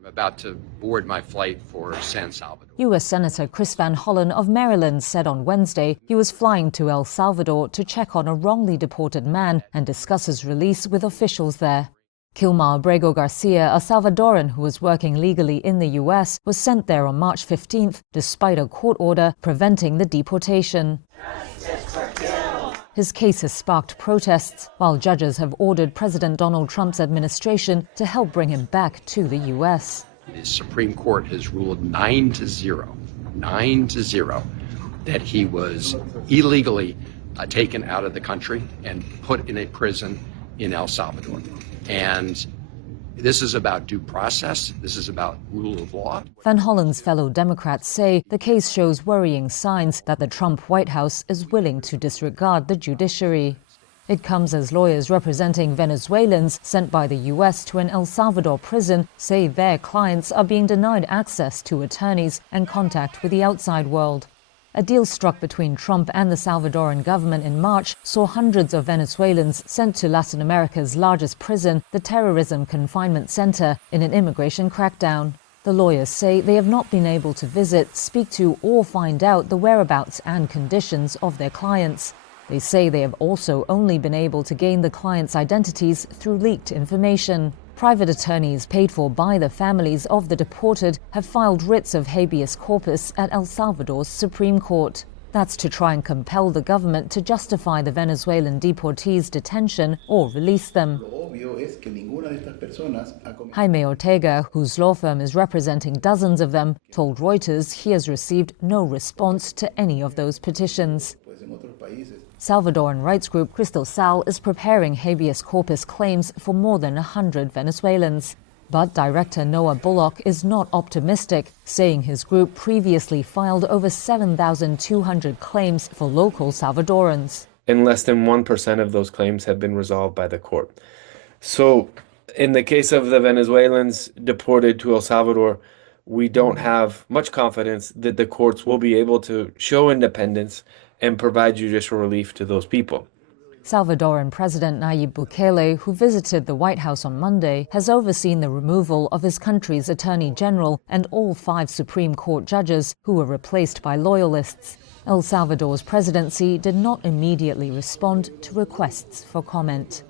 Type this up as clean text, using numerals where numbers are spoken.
I'm about to board my flight for San Salvador. U.S. Senator Chris Van Hollen of Maryland said on Wednesday he was flying to El Salvador to check on a wrongly deported man and discuss his release with officials there. Kilmar Abrego Garcia, a Salvadoran who was working legally in the U.S., was sent there on March 15th despite a court order preventing the deportation. His case has sparked protests, while judges have ordered President Donald Trump's administration to help bring him back to the U.S. The Supreme Court has ruled 9-0, that he was illegally taken out of the country and put in a prison in El Salvador. And this is about due process. This is about rule of law. Van Hollen's fellow Democrats say the case shows worrying signs that the Trump White House is willing to disregard the judiciary. It comes as lawyers representing Venezuelans sent by the U.S. to an El Salvador prison say their clients are being denied access to attorneys and contact with the outside world. A deal struck between Trump and the Salvadoran government in March saw hundreds of Venezuelans sent to Latin America's largest prison, the Terrorism Confinement Center, in an immigration crackdown. The lawyers say they have not been able to visit, speak to, or find out the whereabouts and conditions of their clients. They say they have also only been able to gain the clients' identities through leaked information. Private attorneys paid for by the families of the deported have filed writs of habeas corpus at El Salvador's Supreme Court. That's to try and compel the government to justify the Venezuelan deportees' detention or release them. Jaime Ortega, whose law firm is representing dozens of them, told Reuters he has received no response to any of those petitions. Salvadoran rights group Crystal Sal is preparing habeas corpus claims for more than 100 Venezuelans. But director Noah Bullock is not optimistic, saying his group previously filed over 7,200 claims for local Salvadorans. And less than 1% of those claims have been resolved by the court. So in the case of the Venezuelans deported to El Salvador, we don't have much confidence that the courts will be able to show independence and provide judicial relief to those people. Salvadoran President Nayib Bukele, who visited the White House on Monday, has overseen the removal of his country's Attorney General and all 5 Supreme Court judges who were replaced by loyalists. El Salvador's presidency did not immediately respond to requests for comment.